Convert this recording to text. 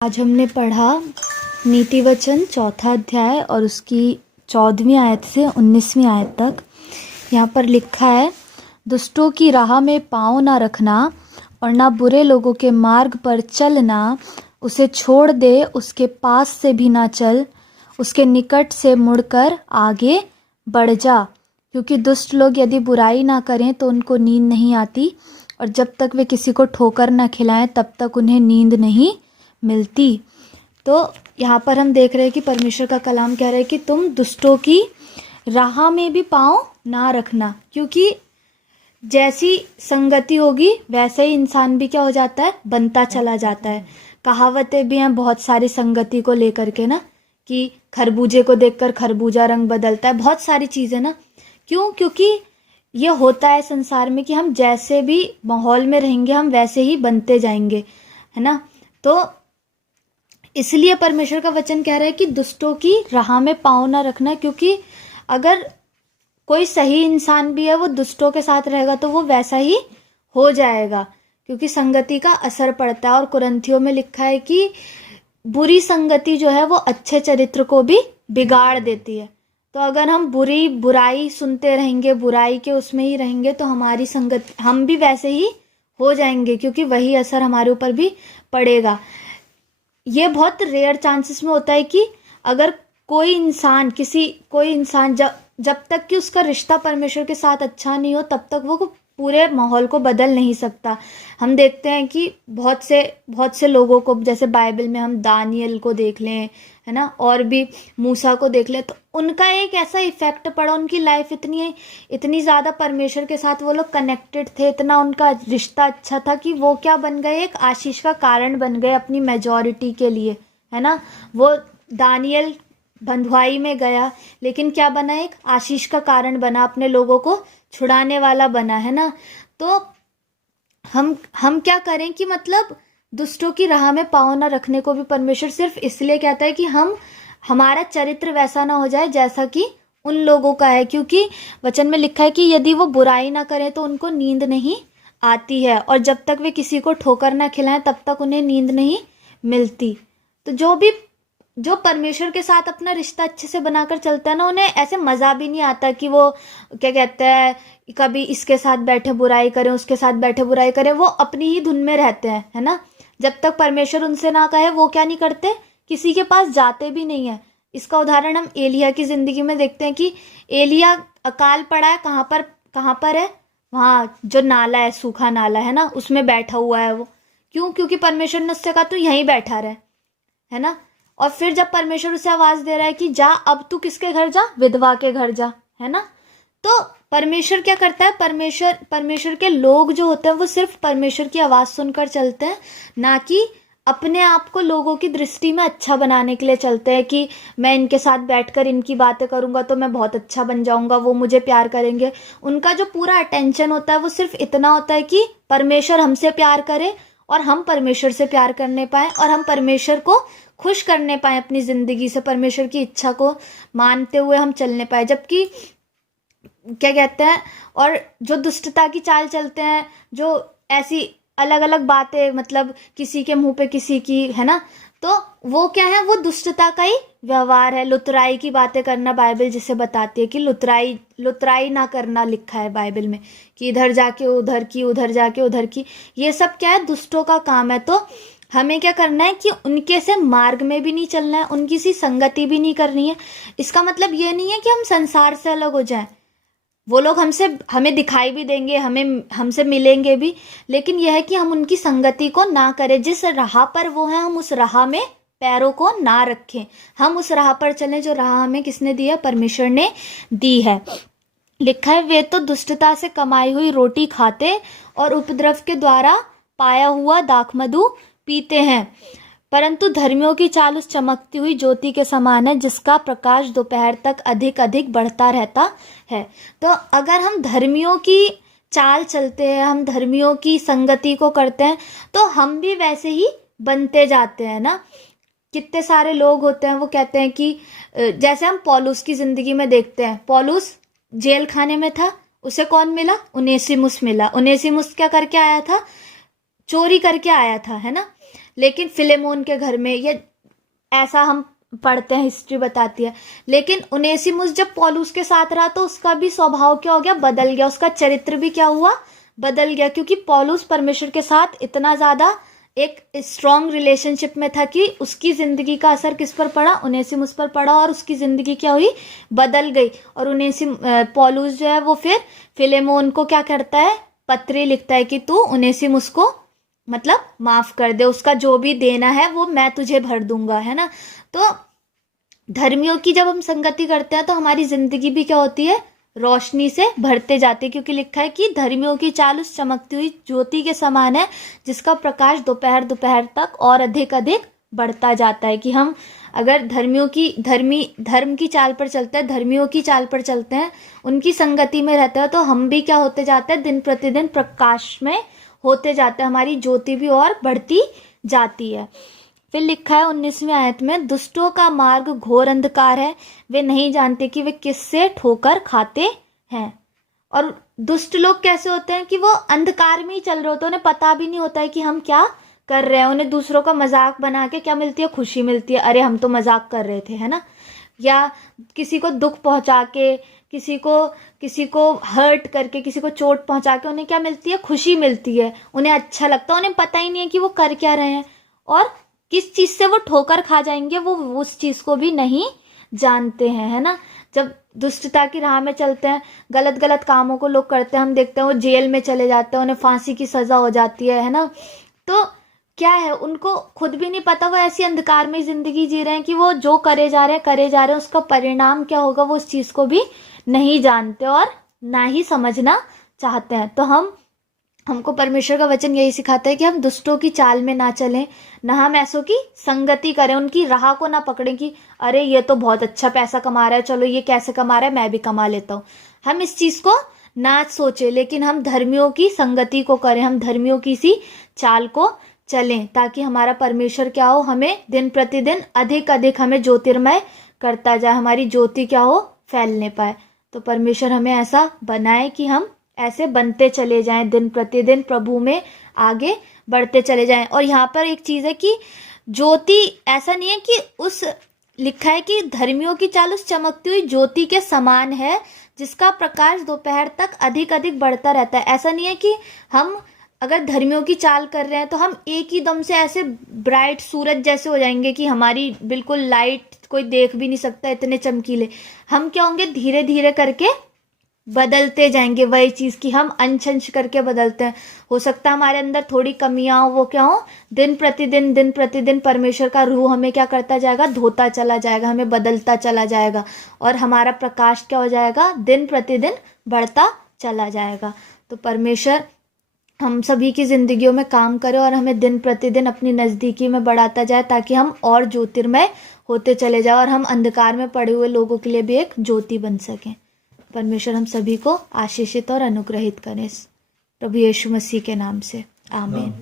आज हमने पढ़ा नीति वचन चौथा अध्याय और उसकी 14वीं आयत से 19वीं आयत तक। यहाँ पर लिखा है, दुष्टों की राह में पाँव ना रखना और ना बुरे लोगों के मार्ग पर चलना। उसे छोड़ दे, उसके पास से भी ना चल, उसके निकट से मुड़कर आगे बढ़ जा। क्योंकि दुष्ट लोग यदि बुराई ना करें तो उनको नींद नहीं आती, और जब तक वे किसी को ठोकर ना खिलाएं तब तक उन्हें नींद नहीं मिलती। तो यहाँ पर हम देख रहे हैं कि परमेश्वर का कलाम कह रहा है कि तुम दुष्टों की राह में भी पाँव ना रखना, क्योंकि जैसी संगति होगी वैसे ही इंसान भी क्या हो जाता है, बनता चला जाता है। कहावतें भी हैं बहुत सारी संगति को लेकर के ना, कि खरबूजे को देखकर खरबूजा रंग बदलता है, बहुत सारी चीज़ें ना। क्यों? क्योंकि ये होता है संसार में कि हम जैसे भी माहौल में रहेंगे हम वैसे ही बनते जाएंगे, है ना। तो इसलिए परमेश्वर का वचन कह रहा है कि दुष्टों की राह में पाँव ना रखना, क्योंकि अगर कोई सही इंसान भी है वो दुष्टों के साथ रहेगा तो वो वैसा ही हो जाएगा, क्योंकि संगति का असर पड़ता है। और कुरिन्थियों में लिखा है कि बुरी संगति जो है वो अच्छे चरित्र को भी बिगाड़ देती है। तो अगर हम बुराई सुनते रहेंगे, बुराई के उसमें ही रहेंगे, तो हमारी संगति, हम भी वैसे ही हो जाएंगे, क्योंकि वही असर हमारे ऊपर भी पड़ेगा। ये बहुत रेयर चांसेस में होता है कि अगर कोई इंसान जब तक कि उसका रिश्ता परमेश्वर के साथ अच्छा नहीं हो तब तक वो पूरे माहौल को बदल नहीं सकता। हम देखते हैं कि बहुत से लोगों को, जैसे बाइबल में हम दानियल को देख लें, है ना, और भी मूसा को देख लें, तो उनका एक ऐसा इफेक्ट पड़ा, उनकी लाइफ इतनी ज़्यादा परमेश्वर के साथ वो लोग कनेक्टेड थे, इतना उनका रिश्ता अच्छा था कि वो क्या बन गए, एक आशीष का कारण बन गए अपनी मेजॉरिटी के लिए, है ना। वो दानियल बंधुआई में गया लेकिन क्या बना, एक आशीष का कारण बना, अपने लोगों को छुड़ाने वाला बना, है ना। तो हम क्या करें कि मतलब दुष्टों की राह में पाँव ना रखने को भी परमेश्वर सिर्फ इसलिए कहता है कि हमारा चरित्र वैसा ना हो जाए जैसा कि उन लोगों का है, क्योंकि वचन में लिखा है कि यदि वो बुराई ना करें तो उनको नींद नहीं आती है, और जब तक वे किसी को ठोकर ना खिलाएं तब तक उन्हें नींद नहीं मिलती। तो जो परमेश्वर के साथ अपना रिश्ता अच्छे से बनाकर चलता है ना, उन्हें ऐसे मज़ा भी नहीं आता कि वो क्या कहते हैं, कभी इसके साथ बैठे बुराई करें, उसके साथ बैठे बुराई करें। वो अपनी ही धुन में रहते हैं, है ना। जब तक परमेश्वर उनसे ना कहे वो क्या नहीं करते, किसी के पास जाते भी नहीं है। इसका उदाहरण हम एलिया की ज़िंदगी में देखते हैं कि एलिया अकाल पड़ा है, कहाँ पर है, वहाँ जो नाला है, सूखा नाला है ना, उसमें बैठा हुआ है वो। क्यों? क्योंकि परमेश्वर ने उससे कहा तू यहीं बैठा रहे, है ना। और फिर जब परमेश्वर उसे आवाज दे रहा है कि जा, अब तू किसके घर जा, विधवा के घर जा, है ना। तो परमेश्वर क्या करता है, परमेश्वर के लोग जो होते हैं वो सिर्फ परमेश्वर की आवाज सुनकर चलते हैं, ना कि अपने आप को लोगों की दृष्टि में अच्छा बनाने के लिए चलते हैं कि मैं इनके साथ बैठकर इनकी बातें करूंगा तो मैं बहुत अच्छा बन जाऊंगा, वो मुझे प्यार करेंगे। उनका जो पूरा अटेंशन होता है वो सिर्फ इतना होता है कि परमेश्वर हमसे प्यार करे और हम परमेश्वर से प्यार करने पाए, और हम परमेश्वर को खुश करने पाए अपनी ज़िंदगी से, परमेश्वर की इच्छा को मानते हुए हम चलने पाए। जबकि क्या कहते हैं, और जो दुष्टता की चाल चलते हैं, जो ऐसी अलग अलग बातें, मतलब किसी के मुंह पे किसी की, है ना, तो वो क्या है, वो दुष्टता का ही व्यवहार है। लुतराई की बातें करना बाइबल जिसे बताती है कि लुतराई ना करना लिखा है बाइबल में, कि इधर जाके उधर की, उधर जाके उधर की। ये सब क्या है, दुष्टों का काम है। तो हमें क्या करना है कि उनके से मार्ग में भी नहीं चलना है, उनकी सी संगति भी नहीं करनी है। इसका मतलब ये नहीं है कि हम संसार से अलग हो जाएं, वो लोग हमें दिखाई भी देंगे, हमसे मिलेंगे भी, लेकिन यह है कि हम उनकी संगति को ना करें। जिस राह पर वो है हम उस राह में पैरों को ना रखें, हम उस राह पर चलें जो राह हमें किसने दी है, परमेश्वर ने दी है। लिखा है, वे तो दुष्टता से कमाई हुई रोटी खाते और उपद्रव के द्वारा पाया हुआ दाखमधु पीते हैं, परंतु धर्मियों की चाल उस चमकती हुई ज्योति के समान है जिसका प्रकाश दोपहर तक अधिक अधिक बढ़ता रहता है। तो अगर हम धर्मियों की चाल चलते हैं, हम धर्मियों की संगति को करते हैं, तो हम भी वैसे ही बनते जाते हैं ना। कितने सारे लोग होते हैं वो कहते हैं कि जैसे हम पौलुस की जिंदगी में देखते हैं, पौलुस जेल खाने में था, उसे कौन मिला, उनेसिमुस मिला। उनेसिमुस क्या करके आया था, चोरी करके आया था, है ना। लेकिन फिलेमोन के घर में, ये ऐसा हम पढ़ते हैं, हिस्ट्री बताती है। लेकिन उनेसिमुस जब पॉलुस के साथ रहा तो उसका भी स्वभाव क्या हो गया, बदल गया, उसका चरित्र भी क्या हुआ, बदल गया, क्योंकि पॉलुस परमेश्वर के साथ इतना ज्यादा एक स्ट्रॉन्ग रिलेशनशिप में था कि उसकी जिंदगी का असर किस पर पड़ा, उनेसिमुस पर पड़ा, और उसकी जिंदगी क्या हुई, बदल गई। और पॉलुस जो है वो फिर फिलेमोन को क्या करता है, पत्री लिखता है कि तू उनेसिमुस को मतलब माफ कर दे, उसका जो भी देना है वो मैं तुझे भर दूंगा, है ना। तो धर्मियों की जब हम संगति करते हैं तो हमारी जिंदगी भी क्या होती है, रोशनी से भरते जाते हैं, क्योंकि लिखा है कि धर्मियों की चाल उस चमकती हुई ज्योति के समान है जिसका प्रकाश दोपहर दोपहर तक और अधिक अधिक बढ़ता जाता है। कि हम अगर धर्म की चाल पर चलते हैं, धर्मियों की चाल पर चलते हैं, उनकी संगति में रहते हैं, तो हम भी क्या होते जाते हैं, दिन प्रतिदिन प्रकाश में होते जाते हैं, हमारी ज्योति भी और बढ़ती जाती है। फिर लिखा है 19वीं आयत में, दुष्टों का मार्ग घोर अंधकार है, वे नहीं जानते कि वे किससे ठोकर खाते हैं। और दुष्ट लोग कैसे होते हैं कि वो अंधकार में ही चल रहे होते हैं, उन्हें पता भी नहीं होता है कि हम क्या कर रहे हैं। उन्हें दूसरों का मजाक बना के क्या मिलती है, खुशी मिलती है, अरे हम तो मजाक कर रहे थे, है ना। या किसी को दुख पहुंचा के, किसी को हर्ट करके, किसी को चोट पहुंचा के उन्हें क्या मिलती है, खुशी मिलती है, उन्हें अच्छा लगता है। उन्हें पता ही नहीं है कि वो कर क्या रहे हैं और किस चीज से वो ठोकर खा जाएंगे, वो उस चीज को भी नहीं जानते हैं, है ना। जब दुष्टता की राह में चलते हैं, गलत गलत कामों को लोग करते हैं, हम देखते हैं वो जेल में चले जाते हैं, उन्हें फांसी की सजा हो जाती है ना। तो क्या है, उनको खुद भी नहीं पता, वो ऐसी अंधकार में जिंदगी जी रहे हैं कि वो जो करे जा रहे हैं उसका परिणाम क्या होगा वो उस चीज को भी नहीं जानते और ना ही समझना चाहते हैं। तो हमको परमेश्वर का वचन यही सिखाता है कि हम दुष्टों की चाल में ना चलें, ना हम ऐसों की संगति करें, उनकी राह को ना पकड़ें कि अरे ये तो बहुत अच्छा पैसा कमा रहा है, चलो ये कैसे कमा रहा है मैं भी कमा लेता हूँ। हम इस चीज को ना सोचे, लेकिन हम धर्मियों की संगति को करें, हम धर्मियों की सी चाल को चलें, ताकि हमारा परमेश्वर क्या हो, हमें दिन प्रतिदिन अधिक अधिक हमें ज्योतिर्मय करता जाए, हमारी ज्योति क्या हो, फैलने पाए। तो परमेश्वर हमें ऐसा बनाए कि हम ऐसे बनते चले जाएं, दिन प्रतिदिन प्रभु में आगे बढ़ते चले जाएं। और यहाँ पर एक चीज है कि ज्योति ऐसा नहीं है कि उस लिखा है कि धर्मियों की चाल उस चमकती हुई ज्योति के समान है जिसका प्रकाश दोपहर तक अधिक अधिक बढ़ता रहता है। ऐसा नहीं है कि हम अगर धर्मियों की चाल कर रहे हैं तो हम एक ही दम से ऐसे ब्राइट सूरज जैसे हो जाएंगे कि हमारी बिल्कुल लाइट कोई देख भी नहीं सकता, इतने चमकीले। हम क्या होंगे, धीरे धीरे करके बदलते जाएंगे, वही चीज की हम अंश अंश करके बदलते हैं। हो सकता है हमारे अंदर थोड़ी कमियां हो, वो क्या हो, दिन प्रतिदिन परमेश्वर का रूह हमें क्या करता जाएगा, धोता चला जाएगा, हमें बदलता चला जाएगा, और हमारा प्रकाश क्या हो जाएगा, दिन प्रतिदिन बढ़ता चला जाएगा। तो परमेश्वर हम सभी की जिंदगियों में काम करे और हमें दिन प्रतिदिन अपनी नजदीकी में बढ़ाता जाए, ताकि हम और ज्योतिर्मय होते चले जाए और हम अंधकार में पड़े हुए लोगों के लिए भी एक ज्योति बन सकें। परमेश्वर हम सभी को आशीषित और अनुग्रहित करें, प्रभु यीशु मसीह के नाम से, आमीन।